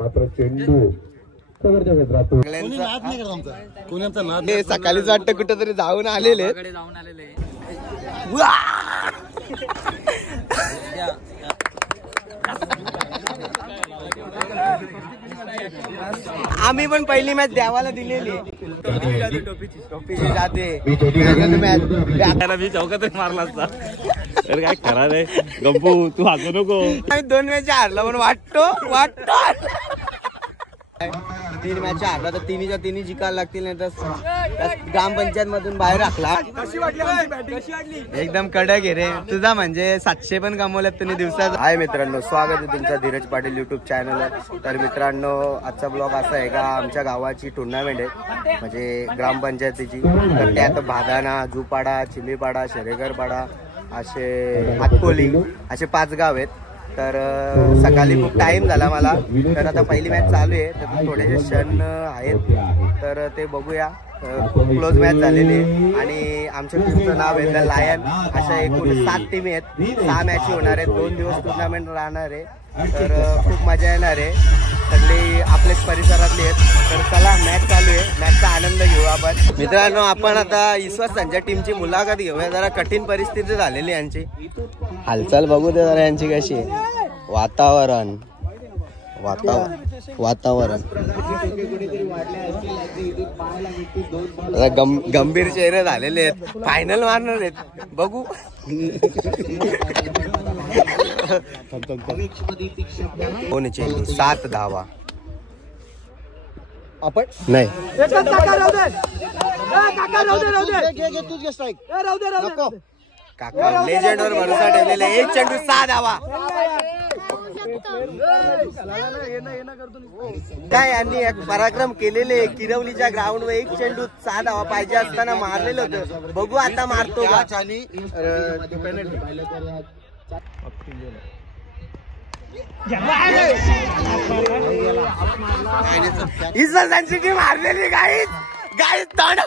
मात्र चेंडू कव्हरच्या क्षेत्रातून सकाळीच वाटतं कुठेतरी जाऊन आलेले आम्ही पण पहिली मॅच देवाला दिलेली टोपीची जाते मी चौकातच मारला असता तर काय खरा रे गप्पू तू हसू नको. 2 मॅच हारला पण वाटतो 3 मॅच हारला तर तिन्हीच्या तिन्ही जिंकायला लागतील, नाही तर ग्रामपंचायत मधून बाहेर राखला. एकदम कडक आहे रे तुझा, म्हणजे 700 पण कमवल्यात तुम्ही दिवसात. हाय मित्रांनो, स्वागत आहे तुमचं धीरज पाटील युट्यूब चॅनलवर. तर मित्रांनो, आजचा ब्लॉग असा आहे का आमच्या गावाची टुर्नामेंट आहे म्हणजे ग्रामपंचायतीची. तर त्यात भादाना, जुपाडा, चिलीपाडा, शेरेकरपाडा असे हातकोली असे 5 गाव आहेत. तर सकाळी खूप टाइम झाला मला, तर आता पहिली मॅच चालू आहे तर थोडेसे क्षण आहेत तर ते बघूया. खूप क्लोज मॅच झालेली आहे आणि आमच्या टीमचं नाव आहे द लायन. अशा एकूण 7 टीम आहेत, 6 मॅच होणार आहेत, 2 दिवस टुर्नामेंट राहणार आहे. तर खूप मजा येणार आहे, सगळे आपल्याच परिसरातले आहेत. तर चला मॅच चालू आहे, मॅचचा आनंद घेऊ आपण. मित्रांनो, आपण आता विश्वासांच्या टीमची मुलाखत घेऊया. जरा कठीण परिस्थिती झालेली यांची, हालचाल बघू दे जरा यांची कशी आहे. वातावरण गंभीर चेहरे झालेले आहेत, फायनल मारणार आहेत बघू. कोणी चेंडू 7 धावा आपण नाही काका लेजेंडवर भरोसा ठेवलेला. 1 चेंडू 6 धावा. काय यांनी पराक्रम केलेले. किरवलीच्या ग्राउंडवर 1 चेंडू 6 धावा पाहिजे असताना मारलेलं होतं. बघू आता मारतो का. इस्वासांची मारलेली गाईत तोंड.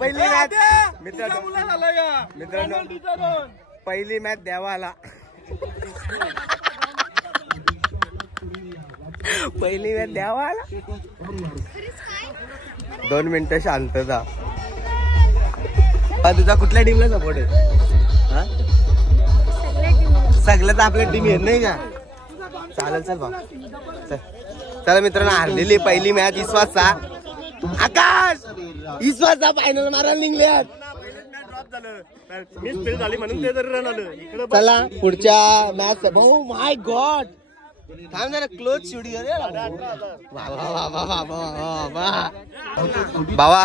पहिली मॅच मित्रांनो पहिली मॅच देवाला. पहिली मॅच देवाला. 2 मिनिटं शांतता. तुझा कुठल्या टीमला सपोर्ट आहे. सगळं तर आपल्या टीम येत नाही का. चालेल चल भाऊ चला मित्रांनो, हारलेली पहिली मॅच विश्वासचा. आकाश विश्वासचा फायनल मारायला निघल्यात. चला पुढच्या मॅच. भाऊ माय गॉड थांब जरा क्लोज स्टुडिओ रे बाबा.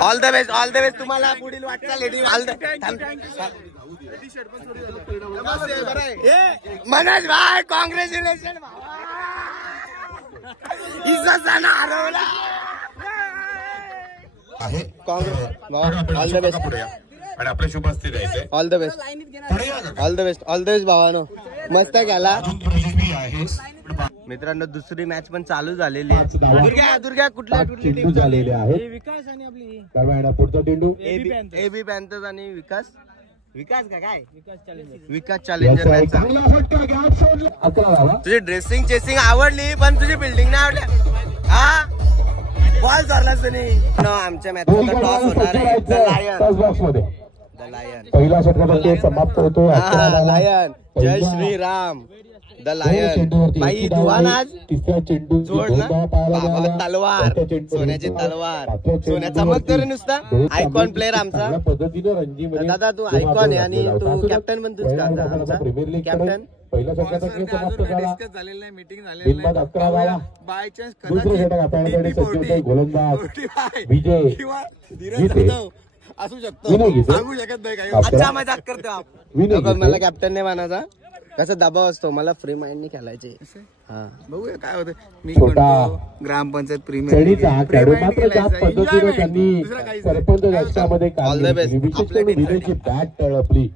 ऑल द बेस्ट तुम्हाला पुढील वाटचाल. मनोज भाई कॉंग्रॅच्युलेशन. इज्जतनं हरवला. ऑल द बेस्ट आणि आपल्या शुभ असते. ऑल द बेस्ट भावानो, मस्त गेला. मित्रांनो, दुसरी मॅच पण चालू झालेली आहे. दुर्गा कुठल्या चेंडू झालेले आहे. विकास आणि आपली पुढचा चेंडू एबी पॅन्थर्स आणि विकास का काय विकास चॅलेंजर मॅच. तुझी ड्रेसिंग चेसिंग आवडली पण तुझी बिल्डिंग नाही आवडली. हा बॉल धरला तुम्ही. आमच्या मॅच टॉस होणार आहे. द लायन पहिला षटकाचा खेळ समाप्त होतो. लायन जय श्रीराम. द लायन बाई दुवान आज तिसरा चेंडू जोड ना बाबा. तलवार सोन्याची तलवार. सोन्या चमकतो रे नुसता. आयकॉन प्लेअर आमचा दादा. तू आयकॉन आहे आणि तू कॅप्टन पण तूच का आमचा कॅप्टन. पहिला षटकाचा खेळ समाप्त झाला. झालेलं नाही, मीटिंग झालेलं नाही. 11 धावा. बाय चान्स दुसरं षटक हाताळण्यासाठी सज्ज होते गोलंदाज विजय असू शकतो, सांगू शकत नाही काही. अच्छा मजाक करतो. मला कॅप्टन नाही मानायचा. कसा दबाव असतो. मला फ्री माइंडने खेळायचे. हा बघूया काय होतं. मी म्हणतो ग्रामपंचायत प्रीमियर लीग मात्र ज्या पद्धतीने त्यांनी सरपंच रस्त्यामध्ये बॅट तळपली.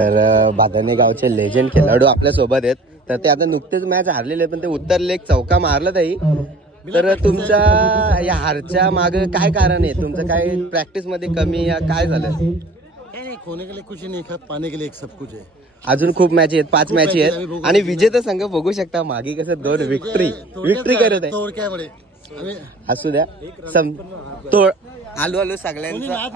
तर बादाने गावचे लेजेंड खेळाडू आपल्या सोबत आहेत. तर ते आता नुकतेच मॅच हारलेले पण ते उत्तरले एक चौका मारला ताई. तर तुमच्या या हारच्या मागे काय कारण आहे. तुमचं काय प्रॅक्टिस मध्ये कमी या काय झालं. नहीं खोने के लिए कुछ नहीं, पाने के लिए एक सब कुछ है. अजून खूप मॅच आहेत, 5 मॅच आहेत आणि विजेता संघ बघू शकता मागे कसं 2 विक्ट्री करत आहे. असू द्या तो आलो सगळ्यांचा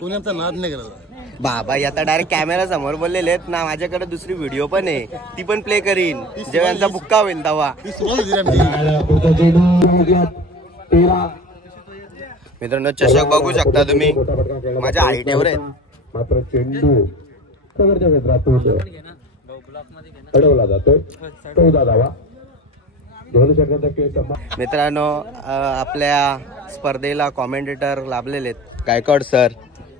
कोणी आमचा नाद नाही करत बाबा. आता डायरेक्ट कॅमेरा समोर बोललेले आहेत ना. माझ्याकडे दुसरी व्हिडिओ पण आहे, ती पण प्ले करीन जेव्हा यांचा बुक्का होईल तेव्हा. मित्रांनो चषक बघू शकता तुम्ही, माझ्या हाईटवर आहेत. मात्र चेंडू कव्हरच्या क्षेत्रातून अडवला जातोय. 14 धावा. 2 सेकंदाचा खेळ समाप्त. मित्रांनो आपल्या स्पर्धेला कॉमेंटेटर लाभलेले आहेत गायकवाड सर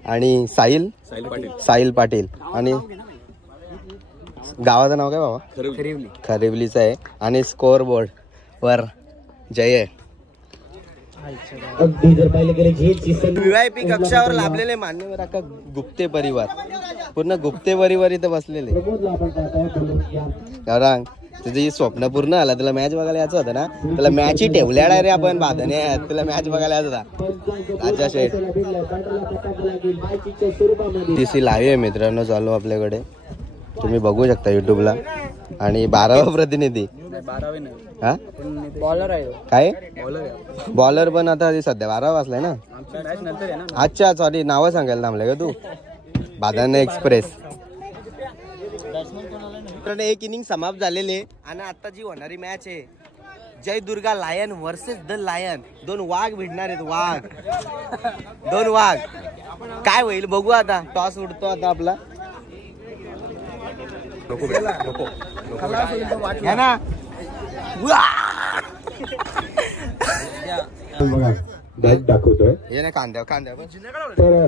आणि साहिल पाटील. आणि गावाचं नाव काय बाबा? खरिवलीचं आहे. आणि स्कोअर बोर्ड वर जय आहे. VIP कक्षावर लाभलेले मान्यवर अख्खा गुप्ते परिवार, पूर्ण गुप्ते परिवार इथं बसलेले. कारण तुझी स्वप्न पूर्ण आला. तुला मॅच बघायला यायचं होतं ना, तुला मॅच ही ठेवल्या रे आपण बाधने. तुला मॅच बघायला यायचं होता. राजा शेठ TC लाईव्ह आहे मित्रांनो चालू आपल्याकडे, तुम्ही बघू शकता युट्यूबला. आणि 12वा प्रतिनिधी हा बॉलर आहे. काय बॉलर पण आता सध्या 12 वाजलाय ना. अच्छा सॉरी नावं सांगायला थांबले का तू. बादाने एक्सप्रेस. एक इनिंग समाप्त झालेले आणि आता जी होणारी मॅच आहे Jai Durga lion versus the lion. 2 वाघ भिडणार आहेत. वाघ 2 वाघ. काय होईल बघू आता. टॉस उडतो आता आपला ना. बघा बॅट दाखवतोय. हे ना कांद्या तर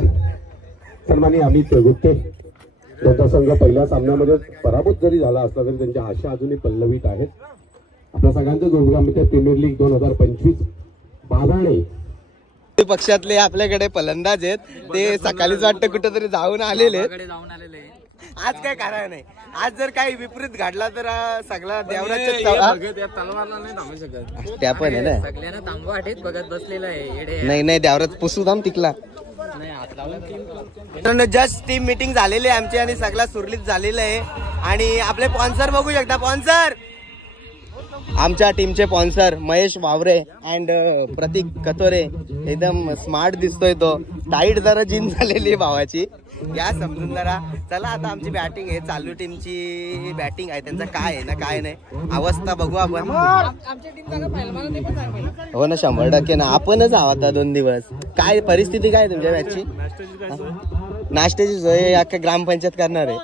सन्माननीय अमित गुप्ते त्यांचा संघ पहिल्या सामन्यामध्ये पराभूत जरी झाला असला तरी त्यांच्या आशा अजूनही पल्लवीत आहेत. आपल्या सगळ्यांचं जोडगामित प्रीमियर लीग 2025 बादाणे पक्षातले आपल्याकडे फलंदाज आहेत. ते सकाळीच वाटतं कुठेतरी जाऊन आलेले. आज काय कारण नाही. आज जर काही विपरीत घडला तर सगळा देवराच्या त्या पण आहे ना. सगळ्यांना थांबवा वाटेत बघत बसलेला आहे. नाही देवरात पुसू थांब तिकला. जस्ट टीम मीटिंग झालेली आहे आमची आणि सगळा सुरळीत झालेला आहे. आणि आपले स्पॉन्सर बघू शकता. स्पॉन्सर आमच्या टीमचे स्पॉन्सर महेश वावरे अँड प्रतीक कतोरे. एकदम स्मार्ट दिसतोय तो. टाईट जरा जीन्स झालेली आहे भावाची, या समजून जरा. चला आता आमची बॅटिंग आहे, चालू टीमची बॅटिंग आहे. त्यांचं काय आहे ना काय नाही अवस्था बघू आपण. हो ना 100% ना. आपणच आहोत आता 2 दिवस. काय परिस्थिती काय तुमच्या मॅचची? नाश्त्याची सोय अख्ख्या ग्रामपंचायत करणार आहे.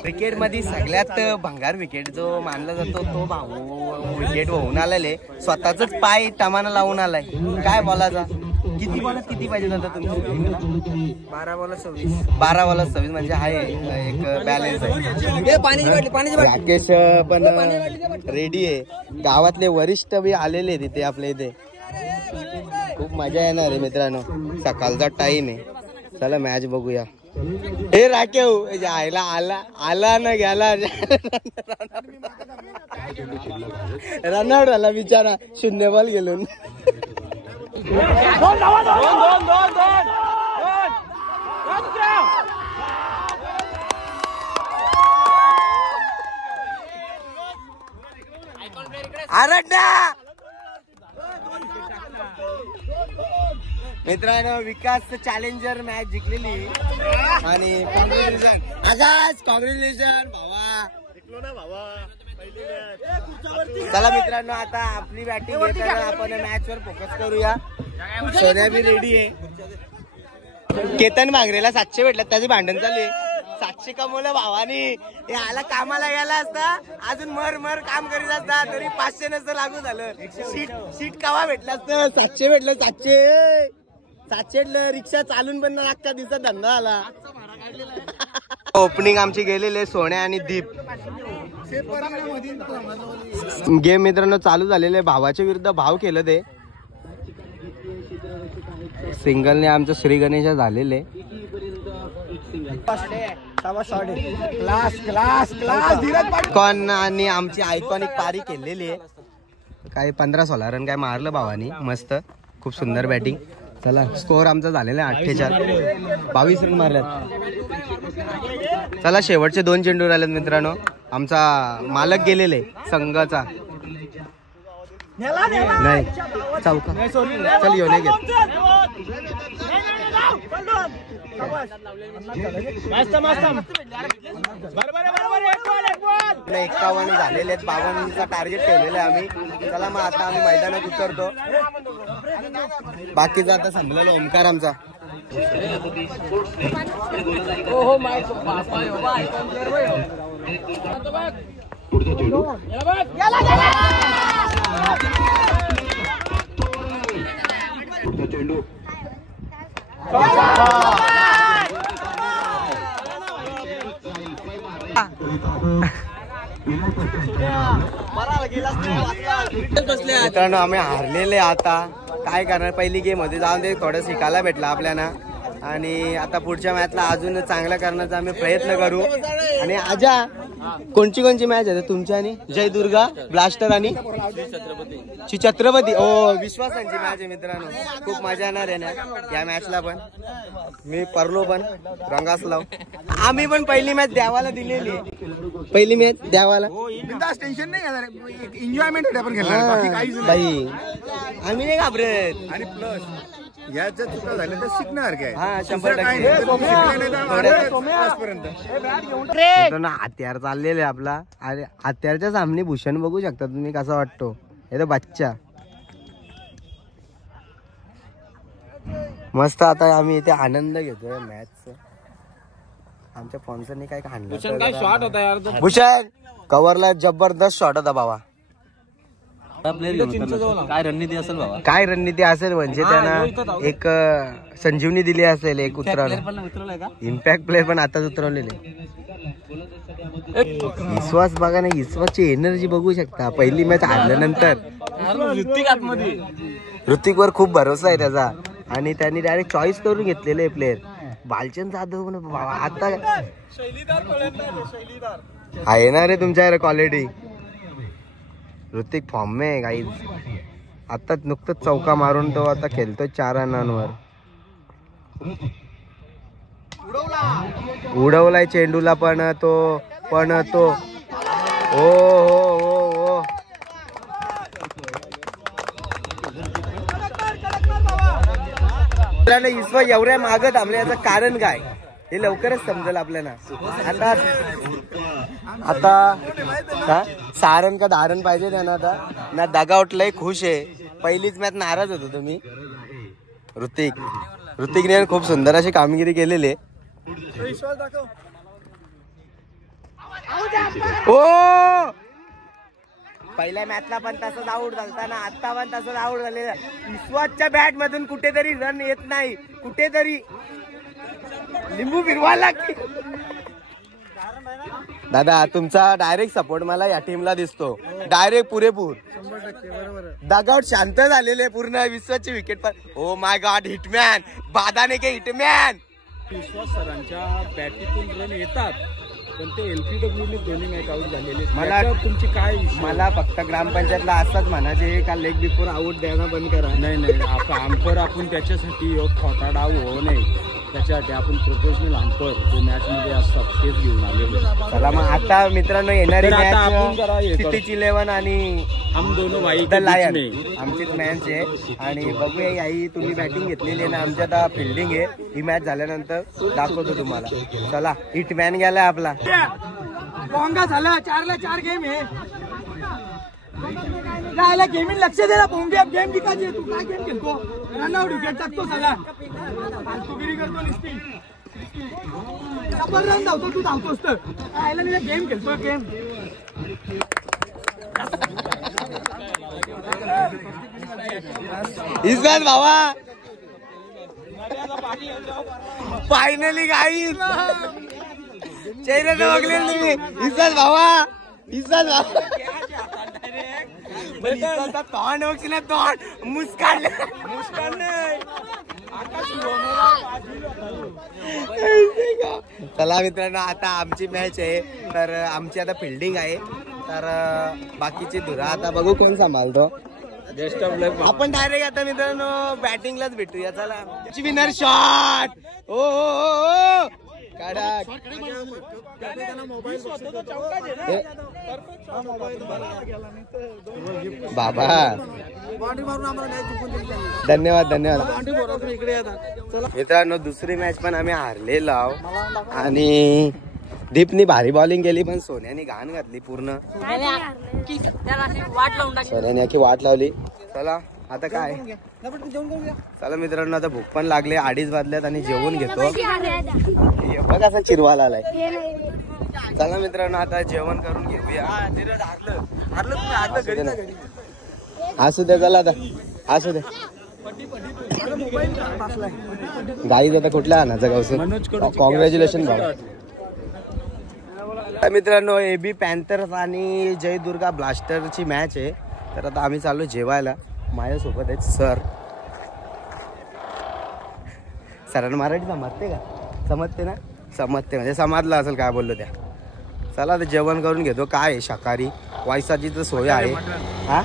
क्रिकेट मध्ये सगळ्यात भंगार विकेट जो मानला जातो तो भाऊ विकेट होऊन आलेले. स्वतःच पाय टमाना लावून आलाय. काय बोलायचा? किती बॉल किती पाहिजे होतं तुमची? 12 बॉल 26. 12 बॉल 26 म्हणजे आहे एक बॅलन्स आहे. पाणी राकेश पण रेडी आहे. गावातले वरिष्ठ बी आलेले तिथे आपल्या इथे. खूप मजा येणार आहे मित्रांनो. सकाळचा टाइम आहे. चला मॅच बघूया. हे राकेव जायला आला ना गेला. रनआउट झाला बिचारा. 0 बॉल गेलो. मित्रांनो विकास चॅलेंजर मॅच जिंकलेली आणि कॉंग्रॅच्युलेशन भावा. चला मित्रांनो आता आपली बॅटिंग घेताना आपण मॅच वर फोकस करूया. सोन्या बी रेडी आहे. केतन भांगरेला 700 भेटला, त्याचे भांडण चालू आहे. 700 कमवलं भावानी. याला कामाला गेला असता अजून मर काम करीत असता तरी 500 नसतं लागू झालं. सीट कवा भेटला असतं. 700 भेटलं. 700 रिक्षा चालून पण अख्खा दिवसात धंदा आला. ओपनिंग आमची गेलेली आहे सोन्या आणि दीप. गेम मित्रांनो चालू झालेले. भावाच्या विरुद्ध भाव केलं ते. सिंगलने आमचं श्री गणेश झालेले. कॉन आणि आमची आयकॉनिक पारी केलेली आहे. काय 15-16 रन काय मारलं भावानी. मस्त खूप सुंदर बॅटिंग. चला स्कोअर आमचा झालेला आहे 48. 22 रन मारल्यात. चला शेवटचे 2 चेंडू राहिलेत मित्रांनो. आमचा मालक गेलेले संघाचा नाही चौका चल येऊ नाही घेत. 51 झालेले आहेत. 52चा टार्गेट ठेवलेला आहे आम्ही. चला मग आता आम्ही मैदानात उतरतो. बाकीचा आता संपलेला ओमकार आमचा. चेंडू मित्रांनो आम्ही हारलेले आता काय करणार. पहिली गेम होती जाऊन ते थोडं शिकायला भेटलं आपल्याला आणि आता पुढच्या मॅचला अजून चांगलं करण्याचा आम्ही प्रयत्न करू. आणि आजा कोणची मॅच आहे तुमच्या आणि जय दुर्गा ब्लास्टर आणि श्री छत्रपती. ओ विश्वासांची मॅच आहे मित्रांनो. खूप मजा येणार आहे ना या मॅचला. पण मी परलो पण रंगास लाव. आम्ही पण पहिली मॅच देवाला दिलेली. पहिली मॅच देवाला टेन्शन नाही एन्जॉयमेंट होते आपण खेळणार बाकी काहीच बाई. आम्ही नाही घाबरत. आणि प्लस या जर चुका झाल्या तर शिकणार काय. हा 100% हत्यार चाललेले आपला. अरे हत्यारच्या सामने भूषण बघू शकता तुम्ही कसा वाटतो. हे तर बच्चा मस्त. आता आम्ही इथे आनंद घेतोय मॅच. आमच्या स्पॉन्सरने काय शॉट होता यार तो. भूषण कव्हरला जबरदस्त शॉट होता बाबा. काय रणनीती असेल बाबा. काय रणनीती असेल म्हणजे त्यांना एक संजीवनी दिली असेल. एक उतरवलं इम्पॅक्ट प्लेअर पण आताच उतरवलेले. विश्वास बघा ना. विश्वासची एनर्जी बघू शकता. पहिली मॅच हारल्यानंतर ऋतिक वर खूप भरोसा आहे त्याचा आणि त्यांनी डायरेक्ट चॉईस करून घेतलेले प्लेअर. बालचंद जाधव आता आहे ना रे तुमच्या क्वालिटी. ऋतिक फॉर्म में गाईज. आता नुकतंच चौका मारून तो आता खेळतोय 4 रनांवर. उडवलाय चेंडूला पण तो ओ हो ईश्वर एवढ्या मागं थांबले याचं कारण काय हे लवकरच समजेल आपल्याला. आता सारण का धारण पाहिजे त्यांना. आता ना दगावट लय खुश आहे. पहिलीच मॅच नाराज होतो तुम्ही. ऋतिकने खूप सुंदर अशी कामगिरी केलेली. ओ पहिल्या मॅचला पण तसंच आऊट झालता ना. आता पण तसंच आऊट झालेला. विश्वासच्या बॅट मधून कुठेतरी रन येत नाही. कुठेतरी लिंबू फिरवायला लागते. दादा तुमचा डायरेक्ट सपोर्ट मला या टीमला दिसतो. डायरेक्ट पुरेपूर. दगावट शांत झालेले पूर्ण. विश्वासची विकेट पण. ओ माय गॉड हिटमॅन बादाने के हिटमॅन. विश्वास सरांच्या बॅटीतून रन येतात पण ते LPW दोन्ही मॅच आऊट झालेले. मला तुमची काय मला फक्त ग्रामपंचायतला असंच म्हणायचे का लेग बिफोर आऊट द्यायला बंद करा. नाही आमपर आपण त्याच्यासाठी खोटा डाव होऊ नये त्याच्यासाठी आपण प्रोफेशनल आंपर जे मॅच मध्ये असतात तेच घेऊन आलेलो. चला मग आता मित्रांनो येणारी मॅच सिटी 11 आणि हम दोनों भाई द लायन आमचीच मॅच आहे. आणि बघूया याही तुम्ही बॅटिंग घेतलेली आहे ना. आमची आता फिल्डिंग आहे. ही मॅच झाल्यानंतर दाखवतो तुम्हाला. चला हिटमॅन गेलाय आपला. पोंगा झाला 4ला 4 गेम आहे. गेमिंग लक्ष दे ना. पोंगे गेम जिंकायची. तू काय गेम खेळतो. रनआउट विकेट टाकतो सगळा. फालतूगिरी करतो नुसती. डबल रन धावतो तू धावतोस तर गेम खेळतो गेम. इस्माईल भावा फायनली गाईस चेहरे बघले तुम्ही. इस्माईल भावा तोंड बघशील ना. तोंड मुस्कान चला मित्रांनो आता आमची मॅच आहे. तर आमची आता फिल्डिंग आहे. तर बाकीची धुरा आता बघू कोण सांभाळतो. आपण डायरेक्ट आता मित्रांनो बॅटिंगलाच भेटूया. चला विनर शॉट. ओ बाबा धन्यवाद धन्यवाद मित्रांनो. दुसरी मॅच पण आम्ही हारलेलो आहोत आणि दीपनी भारी बॉलिंग केली पण सोन्याने घाण घातली पूर्ण. सोन्याने अख्खी वाट लावली. चला आता काय चला मित्रांनो आता भूक पण लागले 2:30 वाजल्यात आणि जेवून घेतो. बघ असा चिरवाला आलाय. चला मित्रांनो आता जेवण करून घेऊया. असू द्या चला आता असू द्या. गाईज आता कुठल्या आणायचं गावचं. कॉंग्रॅच्युलेशन भाऊ. मित्रांनो AB पॅन्थर्स आणि जय दुर्गा ब्लास्टरची मॅच आहे. तर आता आम्ही चाललो जेवायला. माझ्यासोबत आहेत सर. सरांना मराठी समजते का? समजते ना? समजते म्हणजे समजलं असेल काय बोललो त्या. चला आता जेवण करून घेतो. काय आहे शाकाहारी वायसाची तर सोय आहे. हा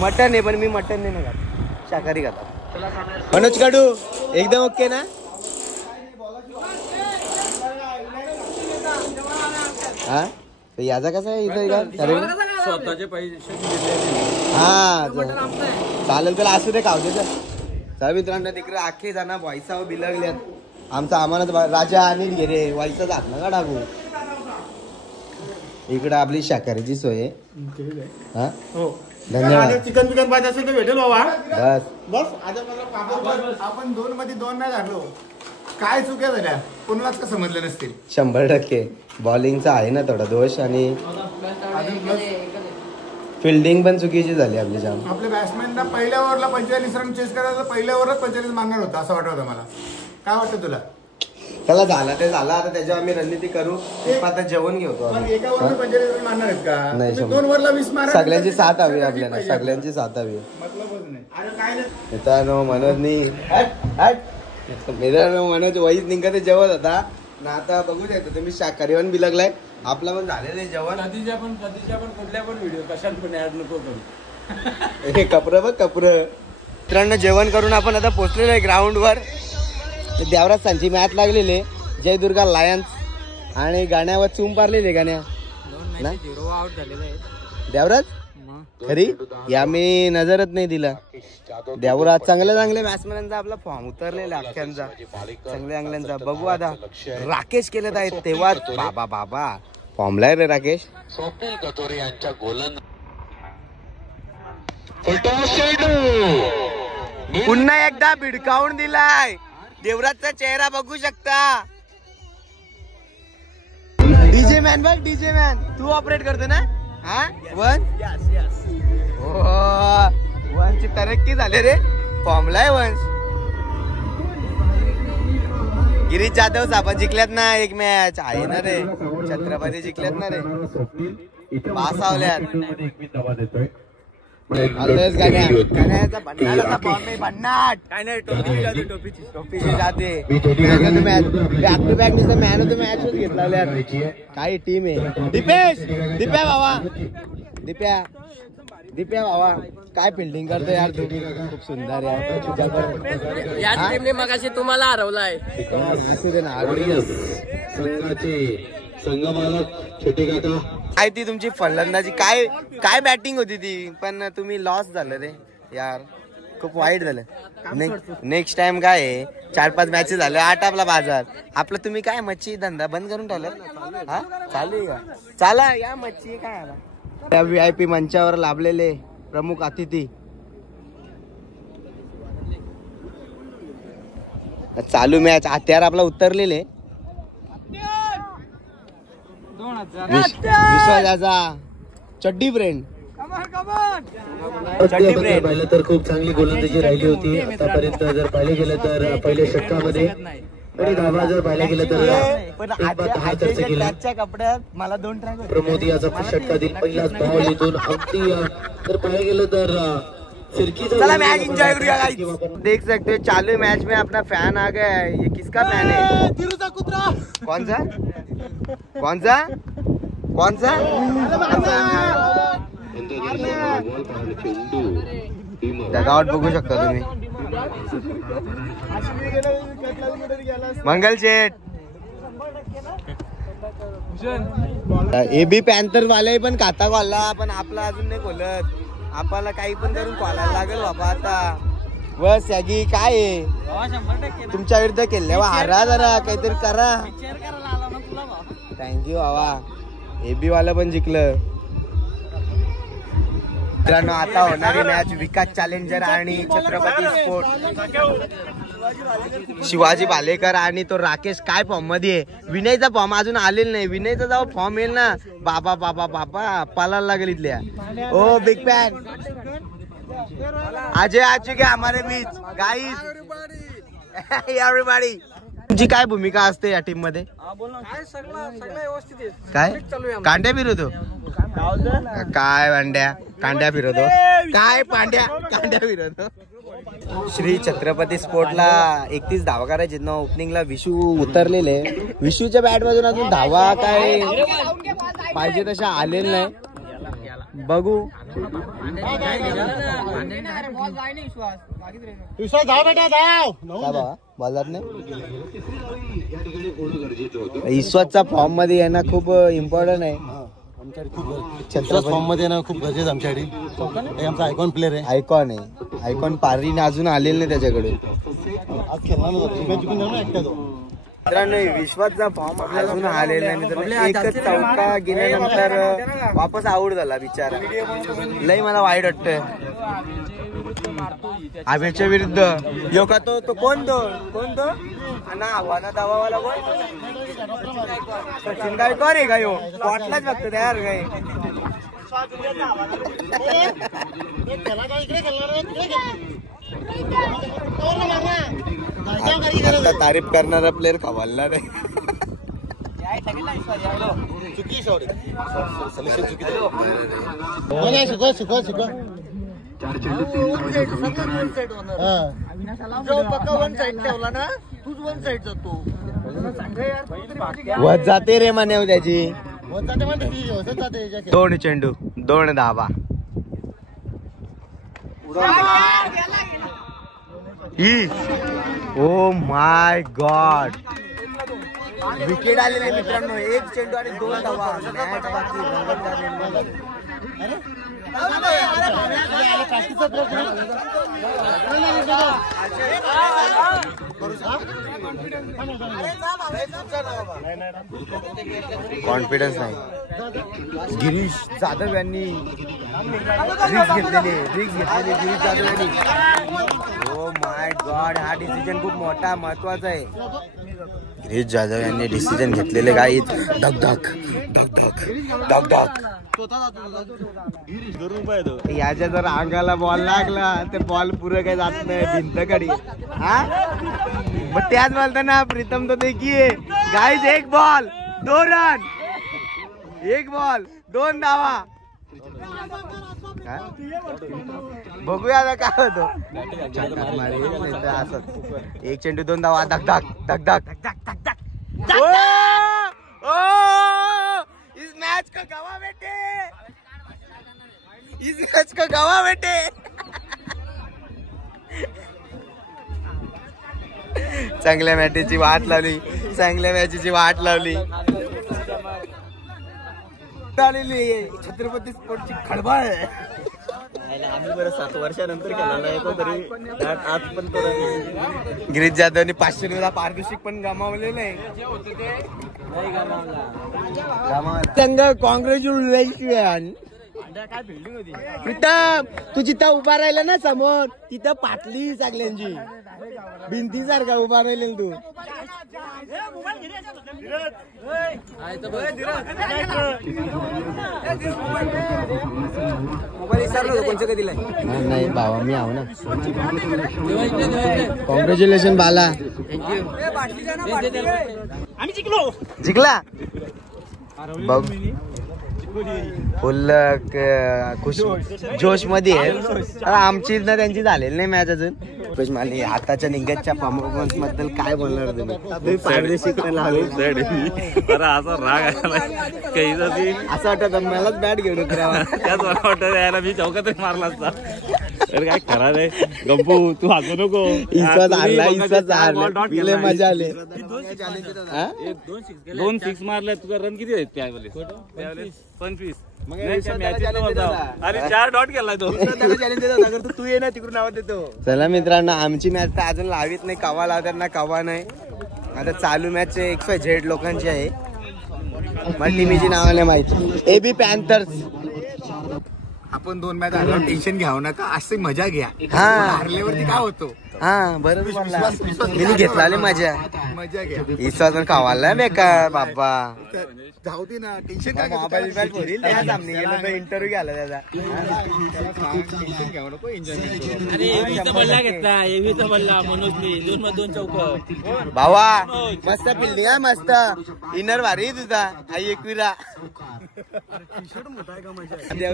मटन आहे पण मी मटन नाही खात शाकाहारी खातात. मनोज कडू एकदम ओके ना? हा याचा कसा आहे इथं स्वतःचे पैसे हा चालेल तर असू दे खाऊ दे. तर मित्रांनो तिकडे अख्खे जण व्हायसा बिलगल्यात. आमचा आम्हाला राजा अनिल घेरे व्हायचा जात ना का टाकू. इकडे आपली शाकाहारीची सोय आहे. हा धन्यवाद. चिकन बिकन पाहिजे असेल तर भेटेल बाबा. बस बस आता आपण 2 मध्ये 2 नाही झालो. काय चुक्या झाल्या कोणालाच का समजलं नसतील. 100% बॉलिंगचा आहे ना थोडा दोष आणि फिल्डिंग पण चुकीची झाली आपली जाम. आपल्या बॅट्समॅनला पहिल्या ओव्हरला 45 रन चेस करायला पहिल्या ओव्हरला 45 मागणार होता असं वाटत होतं मला. काय वाटतं तुला? चला झाला ते झाला. आता त्याच्यावर आम्ही रणनीती करू. आता जेवण घेतो पण आम्ही. एका ओव्हरला 45 रन मारणार आहेत का? नाही, तुम्ही 2 ओव्हरला 20 मारा. सगळ्यांची साथ हवी आपल्याला. सगळ्यांची साथ हवी. मतलबच नाही. अरे काय नाही. मित्रांनो मनोजनी मित्रांनो मनोज वहीच निघत जेवत होता ना. आता बघू शकता तुम्ही शाकाहारी पण बिलगलाय. आपला पण झालेलं आहे जेवण. कधीच्या पण कुठल्या पण व्हिडिओ कशात पण ऍड नको करू. हे कपडं बघ कपडं. मित्रांनो जेवण करून आपण आता पोहोचलेलो आहे ग्राउंड वर. देवराज सांची मॅच लागलेले जय दुर्गा लायन्स आणि गाण्यावर चूम पारलेले गाण्या ना. देवराज खरी या मी नजरच नाही दिला. देवराज चांगल्या बॅट्समॅनचा आपला फॉर्म उतरलेला अख्ख्यांचा चांगल्या बघू आता. राकेश केलेत आहेत तेव्हा बाबा फॉर्मला रे राकेश. स्वप्नील कतोरे यांच्या गोलन पुन्हा एकदा भिडकावून दिलाय. देवराजचा चेहरा बघू शकता. डीजे मॅन बघ डीजे मॅन तू ऑपरेट करतो ना. हा वंशची तरक्की झाले रे. फॉर्मला आहे वंश. गिरीश जाधव साहेब जिंकल्यात ना एक मॅच आहे ना रे. छत्रपती जिंकल्यात ना रे. पासावल्यात गाण्याचा भन्नाट काय नाही. टोपीची जाते back to back man of the match घेतला. काही टीम आहे. दिप्या बाबा दिप्या बाबा काय फिल्डिंग करतो यार तू. खूप सुंदर यार. याच टीमने मगाशी तुम्हाला हरवलाय. काय ती तुमची फलंदाजी काय बॅटिंग होती ती पण तुम्ही लॉस झालं रे यार. खूप वाईट झालं. नेक्स्ट टाइम काय आहे 4-5 मॅचेस झाले 8 आपला बाजार. आपलं तुम्ही काय मच्छी धंदा बंद करून ठेवलं. हा चालू का? चला या मच्छी काय आला. त्या VIP मंचावर लाभलेले प्रमुख अतिथी. चालू मॅच हत्यार आपला उतरलेले. विश्वासाचा चड्डी फ्रेंड. पाहिलं तर खूप चांगली गोलंदाजी राहिली होती आतापर्यंत. जर पाहिले गेलं तर पहिल्या षटकामध्ये आणि धावा जर पाहिलं गेलं तर कपड्यात मला 2 ट्रॅक प्रमोद याचा षटकातील पहिलाच बॉल इथून अगदी जर पाहिलं गेलं तर चला मैच एंजॉय करूंगा गाइस। देख सकते हो चालू मैच में अपना फैन आ गया है। ये किसका फैन है? दिरूचा कुत्रा। कौन सा कौन सा कौन सा? डगआउट बघू शकता तुम्ही। मंगल शेठ एबी पॅन्थर वाले पण खाता कॉलला, पण आपला अजून नाही खोलत. आपल्याला काही पण करून कॉलायला लागेल बाबा आता. बस यागी काय आहे तुमच्या विरुद्ध केले हारा, जरा काहीतरी करा. थँक्यू बाबा. एबी वाला पण जिंकलं. मित्रांनो आता होणारी मॅच विकास चॅलेंजर आणि छत्रपती स्पोर्ट. शिवाजी भालेकर आणि तो राकेश काय फॉर्म मध्ये आहे. विनयचा फॉर्म अजून आलेला नाही. विनयचा जेव्हा फॉर्म येईल ना बाबा बाबा बाबा पालायला लागेल इथल्या. ओ बिग फॅन अजय आ चुके हमारे बीच गाइस एवरीबॉडी. तुमची काय भूमिका असते या टीम मध्ये. काय कांड्या फिरवतो काय पांड्या कांड्या फिरवतो काय पांड्या कांड्या फिरवतो. श्री छत्रपती स्पोर्टला 31 धावा करायचे ना. ओपनिंगला विशू उतरलेले. विशूच्या बॅट मधून अजून धावा काय पाहिजे तशा आलेल्या नाही. बघू बॉलर नाही. ईश्वरचा फॉर्म मध्ये येणं खूप इम्पॉर्टंट आहे. फॉर्म मध्ये ना खूप गरजेचं आमच्यासाठी. आमचा आयकॉन प्लेअर आहे. आयकॉन आहे. आयकॉन पारीने अजून आलेलं नाही त्याच्याकडे. आज खेळणार मित्रांनो विश्वासचा फॉर्म अजून आलेला नाही. मित्रांनो एकच चौका गेल्यानंतर वापस आऊट झाला बिचारा. लय मला वाईट वाटतंय. आवेच्या विरुद्ध योगा तो कोण तो ना आव्हाना दावावाला कोण सचिन गायकवाड आहे का यो. वाटलाच फक्त तयार काय. आता तारीफ करणारा प्लेअर खवालला नाही. वत जाते रे मान्यव त्याची. 2 चेंडू 2 धावा. ओ माय गॉड विकेट आलेले मित्रांनो. 1 चेंडू आणि 2 धावा. मॅच बाकी. कॉन्फिडन्स नाही. गिरीश जाधव यांनी रिक्स घेतलेली गिरीश जाधव यांनी. ओ माय गॉड हा डिसिजन खूप मोठा महत्वाचा आहे. गिरीश जाधव यांनी डिसिजन घेतलेले काही धक धक धक धक धक धक. याच्या जर अंगाला बॉल लागला तर बॉल पुरं काही जात नाही भिंत कडे. हा मग त्याच बोलताना प्रीतम तो देखीये गाईज 1 बॉल 2 रन. 1 बॉल 2 धावा. बघूया आता काय होतो. 1 चेंडू 2 धावा. धक धक धक धक धक धक धक. इस मैच का गवा बेटे. इस मैच का गवा बेटे. चांगल्या मॅचची वाट लावली. चांगल्या मॅचची वाट लावली. छत्रपती स्पोर्टची खळबळ. आम्ही बरं 7 वर्षानंतर केला आज पण. गिरीश जाधवने 500 रुपयाला पारितोषिक पण गमावलेलं आहे. संघ कॉंग्रॅच्युलेशन. प्रीतम तू जिथं उभा राहिला ना समोर तिथं पाटली सगळ्यांची भिंतीसारखा उभा राहिलेल तू. नाही बाबा मी आहो ना. कॉंग्रॅच्युलेशन बाला. जिंकला बघ फुल खुश जोश मध्ये आहे. आमची ना त्यांची झालेली नाही मॅच अजून. रुपेश माने आताच्या निंगतच्या परफॉर्मन्स बद्दल काय बोलणार तुम्ही? पारदेशी असा राग आला काही असं वाटत मलाच बॅट घेऊन उतरावा. त्याच मला वाटत यायला मी चौकातच मारला असता. अरे काय खरा रे गप्पू, तू हसू नको. मजा आली. 2 6 मारल्या. तुझा रन किती आहेत त्यावेळेस? 25. अरे 4 डॉट केलाय तो. तू ये ना तिकडून नाव देतो. चला मित्रांनो, आमची मॅच तर अजून लावीत नाही. कवा लावतात ना कवा नाही. आता चालू मॅच XYZ लोकांची आहे. मला टीमीची नाव नाही माहिती. AB Panthers. आपण 2 मॅच हरलो, टेन्शन घ्यावं नका, अशी मजा घ्या. हा. हरल्यावरती काय होतो? हा बरोबर. मी घेतला मजा घ्या. विश्वास पण खावाला बेकार बाबा. जाऊ दे ना, टेन्शन काय मोबाईल इंटरव्ह्यू घ्यायला त्याचा. टेन्शन घ्यावं नको, एन्जॉय. बल्ला घेतला एव्हीचा बल्ला मनोजनी 2 चौक. भावा मस्त फिल्डिंग आहे. मस्त इनर भारी तुझा. आई एकविरा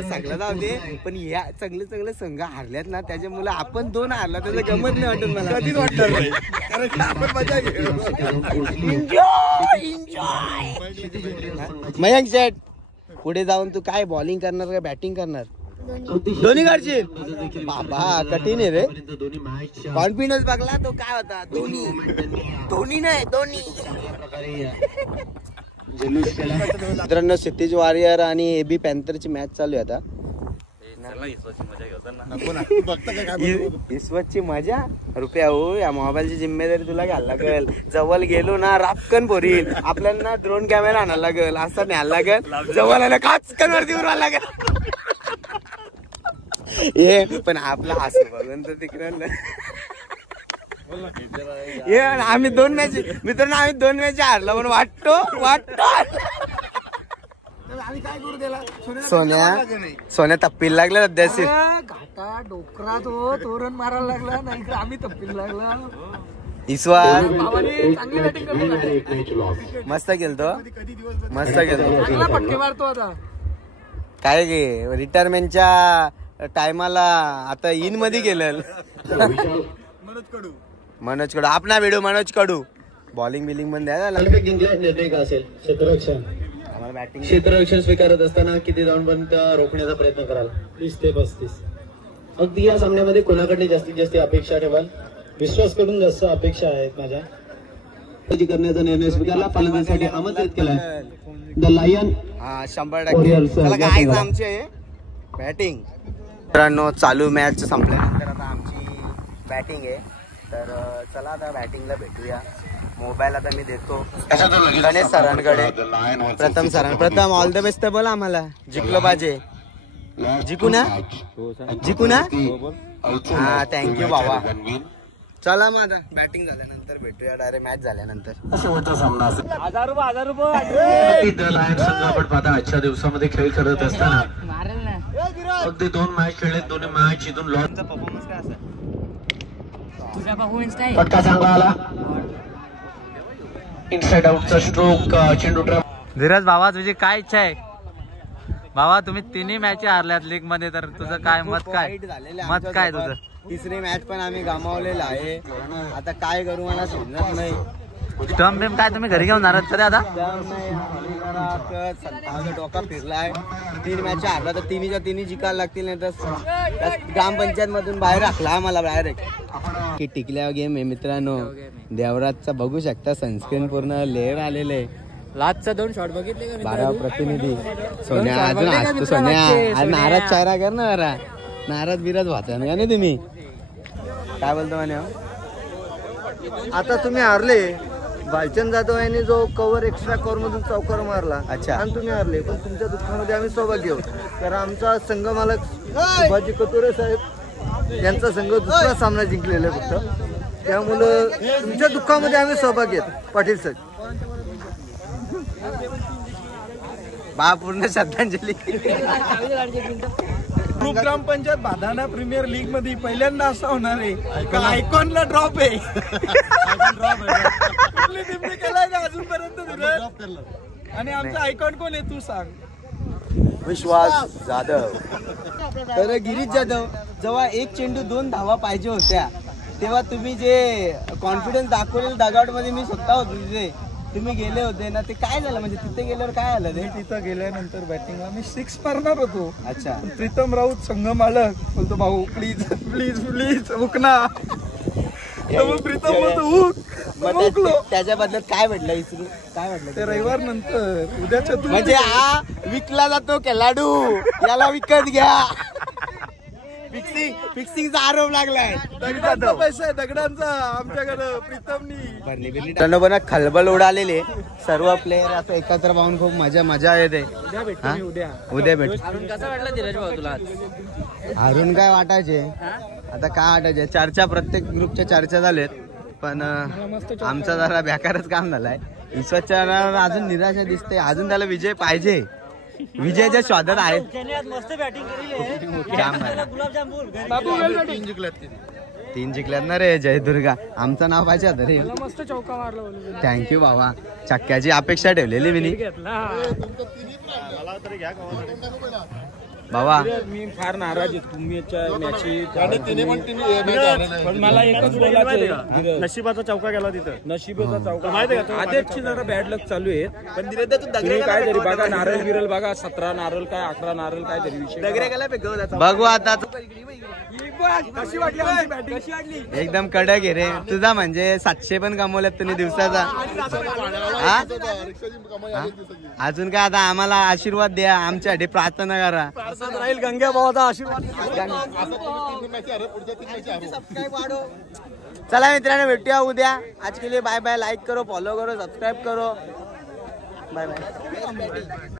सगळं जाऊ दे. पण या चांगले संघ हारल्यात ना, त्याच्यामुळे आपण 2 हारला त्याचं गमत नाही वाटत मला. कधीच वाटणार नाही, कारण आपण मजा घेऊ. मयंक शेट, पुढे जाऊन तू काय बॉलिंग करणार का बॅटिंग करणार? दोन्ही करशील बाबा. कठीण आहे रे. कॉन्फिडन्स बघला तो काय होता. दोन्ही नाही दोन्ही. मित्रांनो, क्षितिज वॉरियर आणि AB पॅन्थरची मॅच चालू आहे आता. इस्वतची मजा रुपया हो. या मोबाईलची जिम्मेदारी तुला घ्यायला लागेल. जवळ गेलो ना रापकन पोरील. आपल्याला ड्रोन कॅमेरा आणायला लागेल. असं न्यायला लागेल. जवळ आला काचकन वरती उरवायला लागेल. ये पण आपला हसू बघून तर तिकडे आम्ही 2 मॅच मित्रांनो, आम्ही 2 मॅच हारला पण वाटतो. आम्ही काय करू त्याला? सोन्या तप्पीला लागला सध्याशी. घाटा डोकरा तो तोरण मारायला लागला. नाही तर आम्ही तप्पीला लागला. ईश्वर भावाने चांगली बॅटिंग करतो. मस्त गेलतो. मस्त गेलतो. चांगला पटके मारतो आता. काय गे रिटायरमेंटच्या टायमाला आता इन मध्ये गेलं. मनोज कडू आपला व्हिडिओ. मनोज कडू बॉलिंग बिलिंग पण द्या. जिंकला निर्णय का असेल? क्षेत्ररक्षण. बॅटिंग क्षेत्ररक्षण स्वीकारत असताना किती धावांपर्यंत रोखण्याचा प्रयत्न कराल? 30 ते 35. अगदी या सामन्यामध्ये कोणाकडे जास्तीत जास्त अपेक्षा ठेवाल? विश्वास कडून जास्त अपेक्षा आहेत माझ्या. करण्याचा निर्णय स्वीकारला. फलंदाजीसाठी आमंत्रित केलाय द लायन. 100% आमची बॅटिंग. मित्रांनो, चालू मॅच संपल्यानंतर आता आमची बॅटिंग आहे. तर चला आता बॅटिंगला भेटूया. मोबाईल आता मी देतो गणेश सरांकडे. प्रथम ऑल द बेस्ट बोला आम्हाला. जिंकलो पाहिजे. जिंकू ना. हा थँक्यू बाबा. चला मग आता बॅटिंग झाल्यानंतर भेटूया. डायरेक्ट मॅच झाल्यानंतर. शेवटचा सामना असेल. 1000 रुपये. द लायन संघ आपण पाहता आजच्या दिवसामध्ये खेळ करत असताना अगदी 2 मॅच खेळले. 2 मॅच इथून लॉनचा परफॉर्मन्स काय असेल? फटका चांगला आला. इनसाइड आउटचा स्ट्रोक. चेंडू ड्राइव्ह. धीरज भावा, तुझी काय इच्छा आहे? भावा तुम्ही 3 मॅच हारल्यात लीग मध्ये, तर तुझं काय मत काय तुझं? तिसरी मॅच पण आम्ही गमावलेला आहे. आता काय करू मला समजत नाही. स्टंप बिम काय तुम्ही घरी घेऊन जाणार तरी? आता डोका फिरलाय. 3 मॅच हारला तर 3च्या जिंकायला लागतील. नाही तर ग्रामपंचायत मधून बाहेर राखला आम्हाला डायरेक्ट. की टिकल्या गेम आहे मित्रांनो. देवराजचा बघू शकता सनस्क्रीन पूर्ण लेअर आलेले. लास्टचा 2 शॉट बघितले का? 12 प्रतिनिधी. सोन्या अजून असतो. सोन्या आज नाराज चेहरा कर ना जरा. नाराज बिराज व्हायचा का नाही तुम्ही? काय बोलतो म्हणे? आता तुम्ही हारले. भालचंद जाधव यांनी जो कव्हर एक्स्ट्रा कव्हर मधून चौकार मारला. अच्छा. आणि तुम्ही हारले. पण तुमच्या दुःखामध्ये आम्ही सहभागी आहोत. तर आमचा संघ मालक सुभाजी कतोरे साहेब यांचा संघ दुसरा सामना जिंकलेला आहे फक्त. त्यामुळं तुमच्या दुःखामध्ये आम्ही सहभागी आहेत पाटील साहेब. पूर्ण श्रद्धांजली. ग्रामपंचायत बाधाना प्रीमियर लीग मध्ये पहिल्यांदा असं होणार आहे. आयकॉनला ड्रॉप आहे. केलाय का अजूनपर्यंत? आणि आमचा आयकॉन कोण आहे तू सांग. विश्वास जाधव. तर गिरीश जाधव, जेव्हा एक चेंडू 2 धावा पाहिजे होत्या तेव्हा तुम्ही जे कॉन्फिडन्स दाखवलेलं डगआउट मध्ये मी स्वतः होतो तिथे, तुम्ही गेले होते ना, ते काय झालं म्हणजे तिथे गेल्यावर काय झालं ते? तिथं गेल्यानंतर बॅटिंगला मी 6 मारणार होतो. अच्छा. प्रीतम राऊत संघ मालक बोलतो भाऊ प्लीज प्लीज प्लीज हुक ना. प्रीतम बोलतो हुक. त्याच्या बदल्यात काय म्हटलं इस्रू? काय म्हटलं ते रविवार नंतर उद्याच्या म्हणजे हा विकला जातो खेळाडू, याला विकत घ्या. फिक्सिंगचा आरोप लागलाय. दगडांचा पैसा आहे, दगडांचा आमच्याकडं प्रीतमनी. पण खलबल उडालेले सर्व प्लेयर असं एकत्र पाहून खूप मजा येते. उद्या भेट. कसं वाटलं धीरज भाऊ तुला? हारून काय वाटायचे, आता काय वाटायचे, चर्चा प्रत्येक ग्रुपच्या चर्चा झालेत, पण आमचा जरा बेकारच काम झालाय. विश्वासच्या अजून निराशा दिसते, अजून त्याला विजय पाहिजे. विजयाच्या शोधात आहे. मस्त बॅटिंग तीन जिंकल्यात ना रे जयदुर्गा. आमचं नाव पाहिजे आता रे. मस्त चौका मारला. थँक्यू बाबा. चक्क्याची अपेक्षा ठेवलेली मी बाबा. मी फार नाराज आहे तुम्हीच्या मॅची. पण मला एकच बोलायचं, नशिबाचा चौका गेला तिथं. नशिबाचा चौका आदेशची जरा बॅड लक चालू आहे. पण तुम्ही काय तरी बघा, नारळ बिरल बघा, 17 नारळ काय 11 नारळ काय तरी विषय बघू आता. कशी वाटली? एकदम कडक आहे रे तुझा. म्हणजे 700 पण कमवल्यात तुम्ही दिवसाचा. अजून काय आता आम्हाला आशीर्वाद द्या, आमच्यासाठी प्रार्थना करा. राहील गंग्या भावाचा आशीर्वाद. चला मित्रांनो, भेटूया उद्या. आज के लिए बाय बाय. लाईक करो, फॉलो करो, सब्सक्राइब करो. Bye bye.